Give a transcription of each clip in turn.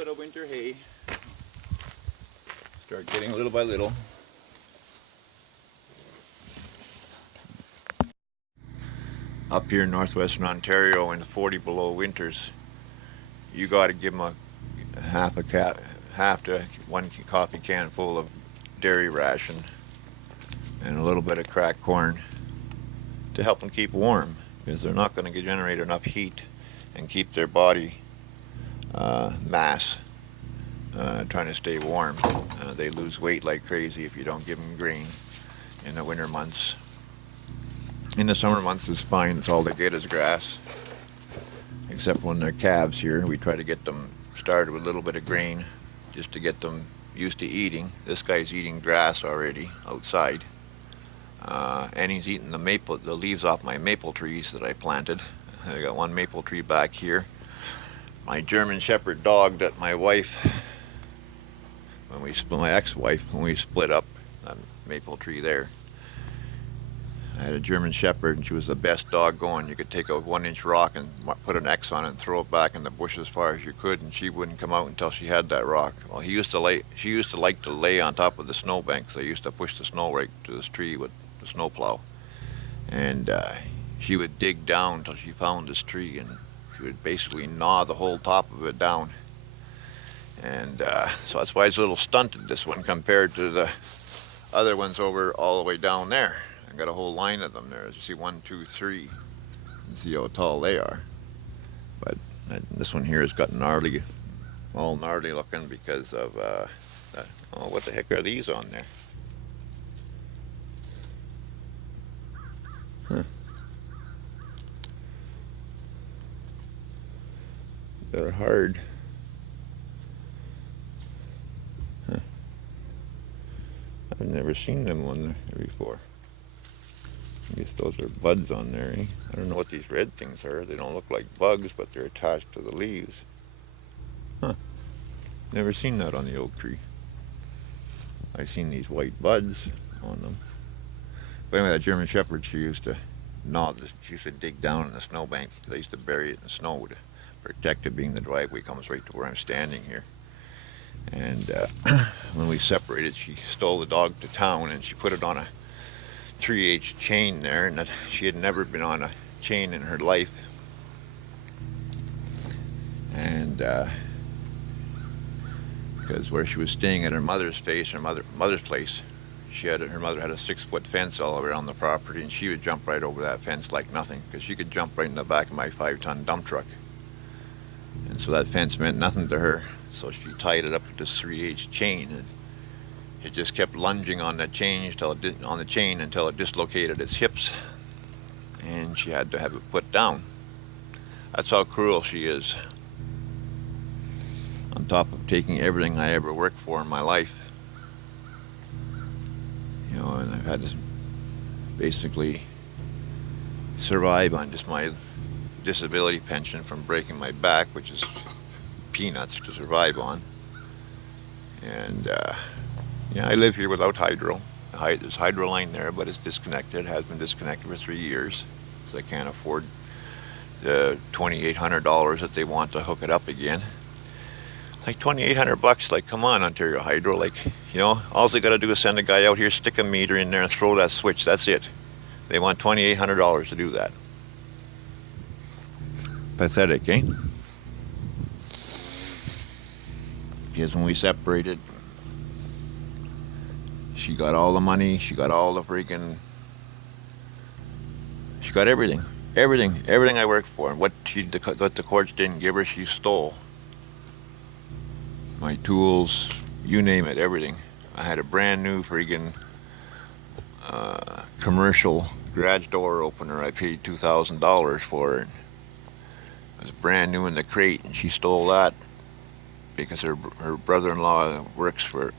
bit of winter hay. Start getting little by little. Up here in northwestern Ontario in the 40 below winters, you got to give them a half to 1 coffee can full of dairy ration and a little bit of cracked corn to help them keep warm, because they're not going to generate enough heat and keep their body mass trying to stay warm. They lose weight like crazy if you don't give them grain in the winter months. In the summer months it's fine, it's all they get is grass. Except when they're calves here, we try to get them started with a little bit of grain just to get them used to eating. This guy's eating grass already outside. And he's eating the leaves off my maple trees that I planted. I got one maple tree back here. My German Shepherd dog that my wife, my ex-wife, when we split up, that maple tree there. I had a German Shepherd and she was the best dog going. You could take a 1-inch rock and put an X on it and throw it back in the bush as far as you could, and she wouldn't come out until she had that rock. Well, she used to like to lay on top of the snowbank, so I used to push the snow right to this tree with the snowplow. And she would dig down until she found this tree, and she would basically gnaw the whole top of it down. And so that's why it's a little stunted, this one, compared to the other ones over all the way down there. I got a whole line of them there. As you see, 1, 2, 3. You see how tall they are. But this one here has got gnarly, all gnarly looking because of oh, what the heck are these on there? Huh. They're hard. Huh. I've never seen them on there before. I guess those are buds on there, eh? I don't know what these red things are. They don't look like bugs, but they're attached to the leaves. Huh. Never seen that on the oak tree. I've seen these white buds on them. But anyway, that German Shepherd, she used to she used to dig down in the snowbank. They used to bury it in the snow to protect it, being the driveway comes right to where I'm standing here. And when we separated, she stole the dog to town and she put it on a 3/8 chain there, and that she had never been on a chain in her life. And because where she was staying at her mother's place, her mother's place, her mother had a 6-foot fence all around the property, and she would jump right over that fence like nothing, because she could jump right in the back of my 5-ton dump truck. And so that fence meant nothing to her. So she tied it up with this 3/8 chain, and it just kept lunging on that chain until it dislocated its hips, and she had to have it put down. That's how cruel she is. On top of taking everything I ever worked for in my life, you know, and I've had to basically survive on just my disability pension from breaking my back, which is peanuts to survive on. And yeah, I live here without hydro. There's hydro line there, but it's disconnected. It has been disconnected for 3 years, because I can't afford the $2,800 that they want to hook it up again. Like $2,800, like, come on, Ontario Hydro, like, you know, all they gotta do is send a guy out here, stick a meter in there and throw that switch, that's it. They want $2,800 to do that. Pathetic, eh? Because when we separated, she got all the money, she got all the freaking, she got everything I worked for. And what the courts didn't give her, she stole. My tools, you name it, everything. I had a brand new freaking commercial garage door opener. I paid $2,000 for it. It was brand new in the crate, and she stole that because her brother-in-law works for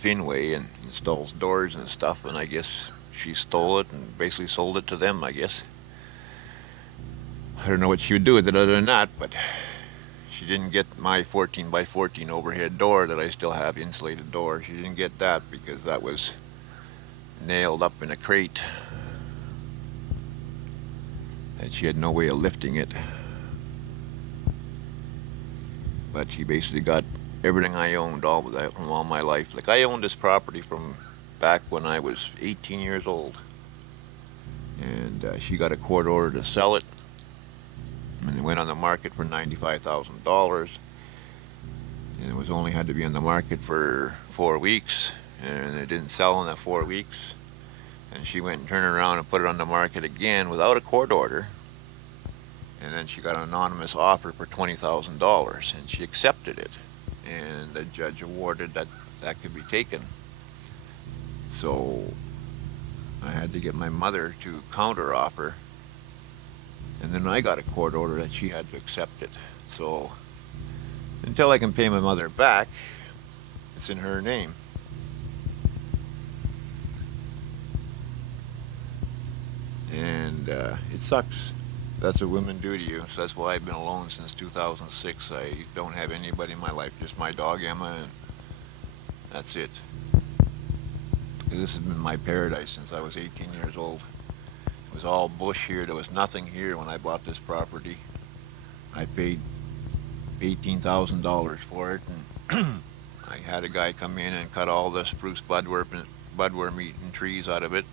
Finway and installs doors and stuff, and I guess she stole it and basically sold it to them, I guess. I don't know what she would do with it other than that, but she didn't get my 14x14 overhead door that I still have, insulated door. She didn't get that because that was nailed up in a crate that she had no way of lifting it. but she basically got everything I owned all that from all my life. Like, I owned this property from back when I was 18 years old, and she got a court order to sell it, and it went on the market for $95,000, and it was only had to be on the market for 4 weeks, and it didn't sell in that 4 weeks, and she went and turned around and put it on the market again without a court order, and then she got an anonymous offer for $20,000, and she accepted it, and the judge awarded that that could be taken. So I had to get my mother to counter offer, and then I got a court order that she had to accept it. So until I can pay my mother back, it's in her name. And it sucks. That's what women do to you. So that's why I've been alone since 2006. I don't have anybody in my life, just my dog Emma, and that's it. This has been my paradise since I was 18 years old. It was all bush here. There was nothing here when I bought this property. I paid $18,000 for it, and I had a guy come in and cut all the spruce budworm eating trees out of it,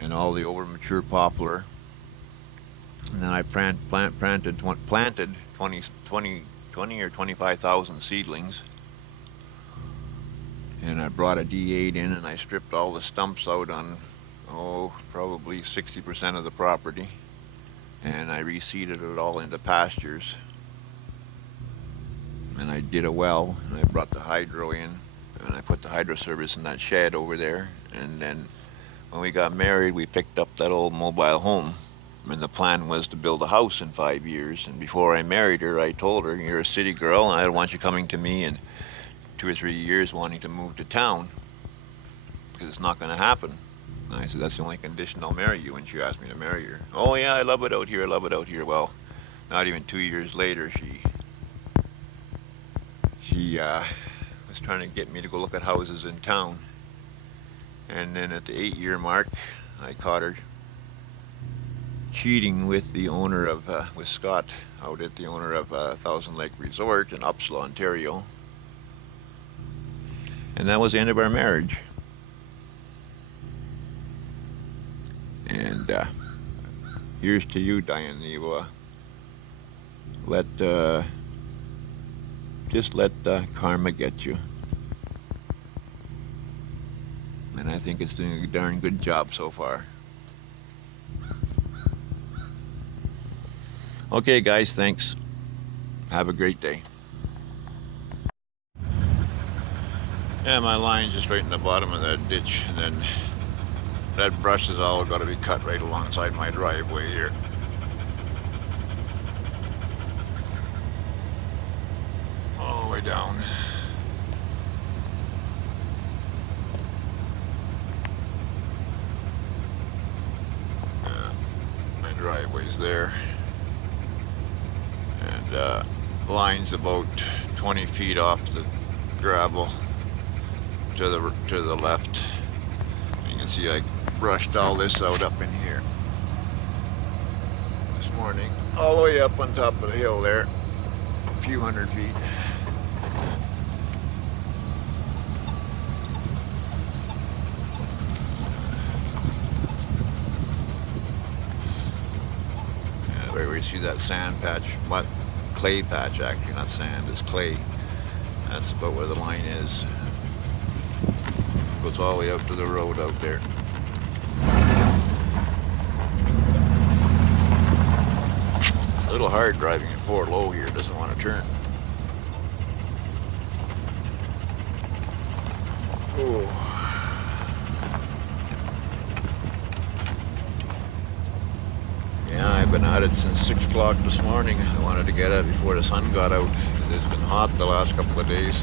and all the over mature poplar. And then I planted 20 or 25,000 seedlings. And I brought a D8 in, and I stripped all the stumps out on, probably 60% of the property. And I reseeded it all into pastures. And I did a well, and I brought the hydro in, and I put the hydro service in that shed over there. And then when we got married, we picked up that old mobile home. And the plan was to build a house in 5 years. And before I married her, I told her, "You're a city girl, and I don't want you coming to me in 2 or 3 years wanting to move to town, because it's not going to happen." And I said, "That's the only condition I'll marry you." And she asked me to marry her. "Oh yeah, I love it out here, I love it out here." Well, not even 2 years later, she was trying to get me to go look at houses in town. And then at the 8-year mark, I caught her cheating with the owner of, with Scott, out at the owner of Thousand Lake Resort in Upsala, Ontario. And that was the end of our marriage. And here's to you, Diane. You just let karma get you. And I think it's doing a darn good job so far. Okay guys, thanks. Have a great day. Yeah, my line's just right in the bottom of that ditch, and then that brush is all got to be cut right alongside my driveway here. All the way down. My driveway's there. And line's about 20 feet off the gravel to the left. You can see I brushed all this out up in here this morning, all the way up on top of the hill there, a few hundred feet. Yeah, where we see that sand patch, what clay patch, actually not sand, it's clay. That's about where the line is. Goes all the way out to the road out there. A little hard driving at 4 low here, doesn't want to turn. Oh. Yeah, I've been at it since 6 o'clock this morning. I wanted to get out before the sun got out. It's been hot the last couple of days.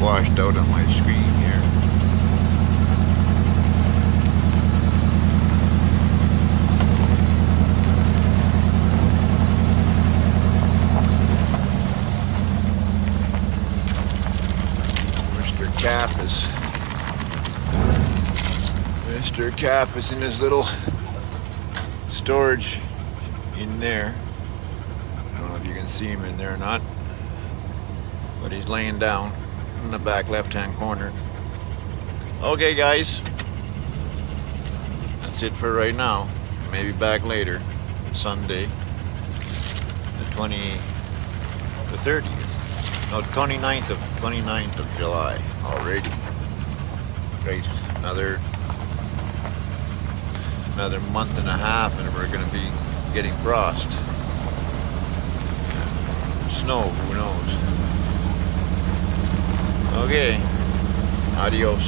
Washed out on my screen here. other calf is in his little storage in there. I don't know if you can see him in there or not, but he's laying down in the back left-hand corner. Okay, guys, that's it for right now. Maybe back later, Sunday, the 30th, no, 29th of July already. Right, another month and a half, and we're going to be getting frost. Snow, who knows? Okay, adios.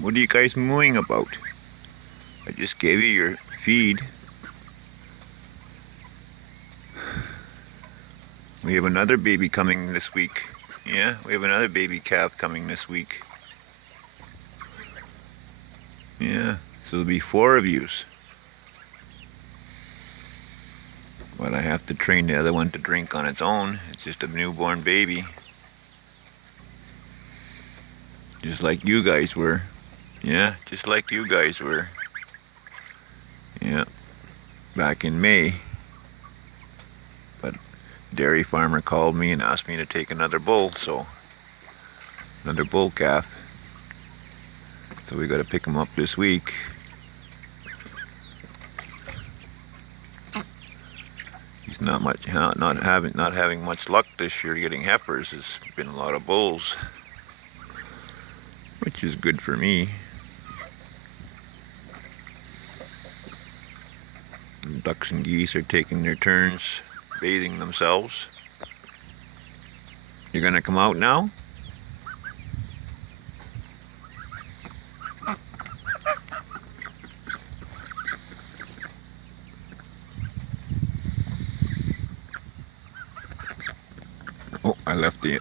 What are you guys mooing about? I just gave you your feed. We have another baby coming this week. Yeah, we have another baby calf coming this week. Yeah, so there'll be 4 of yous. But I have to train the other one to drink on its own. It's just a newborn baby. Just like you guys were. Yeah, just like you guys were. Yeah, back in May. But dairy farmer called me and asked me to take another bull, so another bull calf. So we got to pick him up this week. He's not having much luck this year getting heifers. There's been a lot of bulls, which is good for me. And ducks and geese are taking their turns bathing themselves. You're gonna come out now? Oh, I left the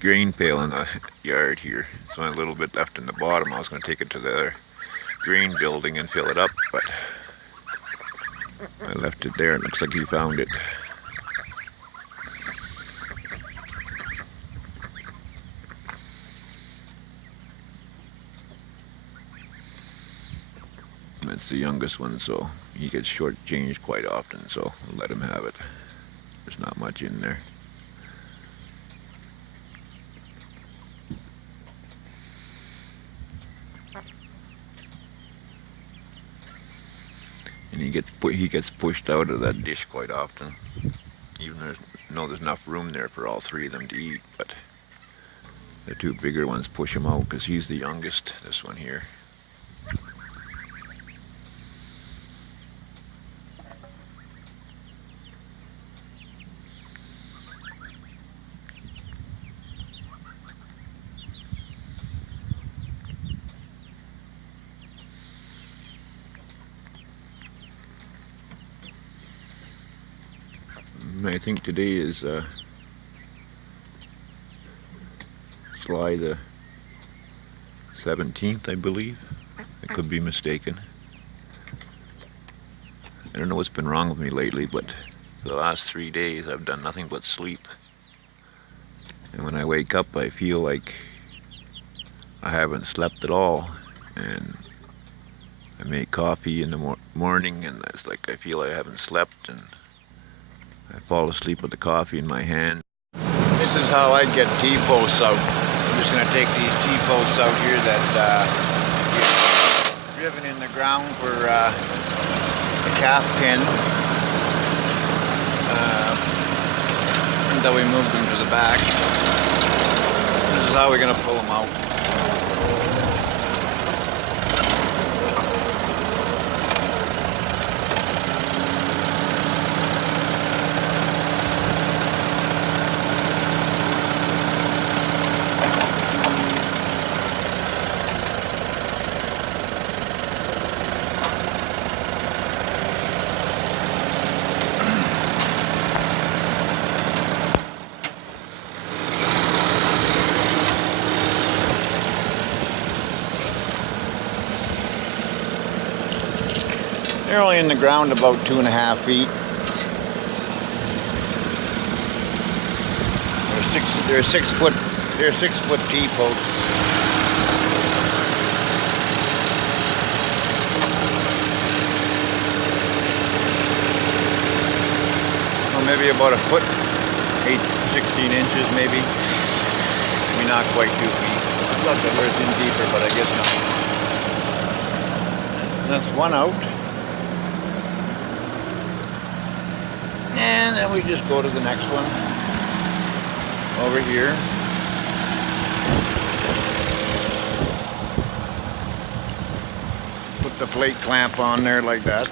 grain pail in the yard here. There's only a little bit left in the bottom. I was going to take it to the other grain building and fill it up, but I left it there. It looks like he found it. Let's That's the youngest one, so he gets shortchanged quite often, so I'll let him have it. There's not much in there. And he gets pushed out of that dish quite often, even though there's enough room there for all three of them to eat, but the two bigger ones push him out because he's the youngest, this one here. I think today is July the 17th, I believe. I could be mistaken. I don't know what's been wrong with me lately, but for the last 3 days I've done nothing but sleep. And when I wake up I feel like I haven't slept at all. And I make coffee in the morning and it's like I feel I haven't slept, and I fall asleep with the coffee in my hand. This is how I get T-posts out. I'm just going to take these T-posts out here that get driven in the ground for the calf pen. Until we move them to the back. This is how we're going to pull them out. They're only in the ground about 2.5 feet. They're 6 foot T-posts. Well, maybe about a foot, 16 inches maybe. Maybe not quite 2 feet. I thought that was in deeper, but I guess not. That's one out. And then we just go to the next one over here. Put the plate clamp on there like that.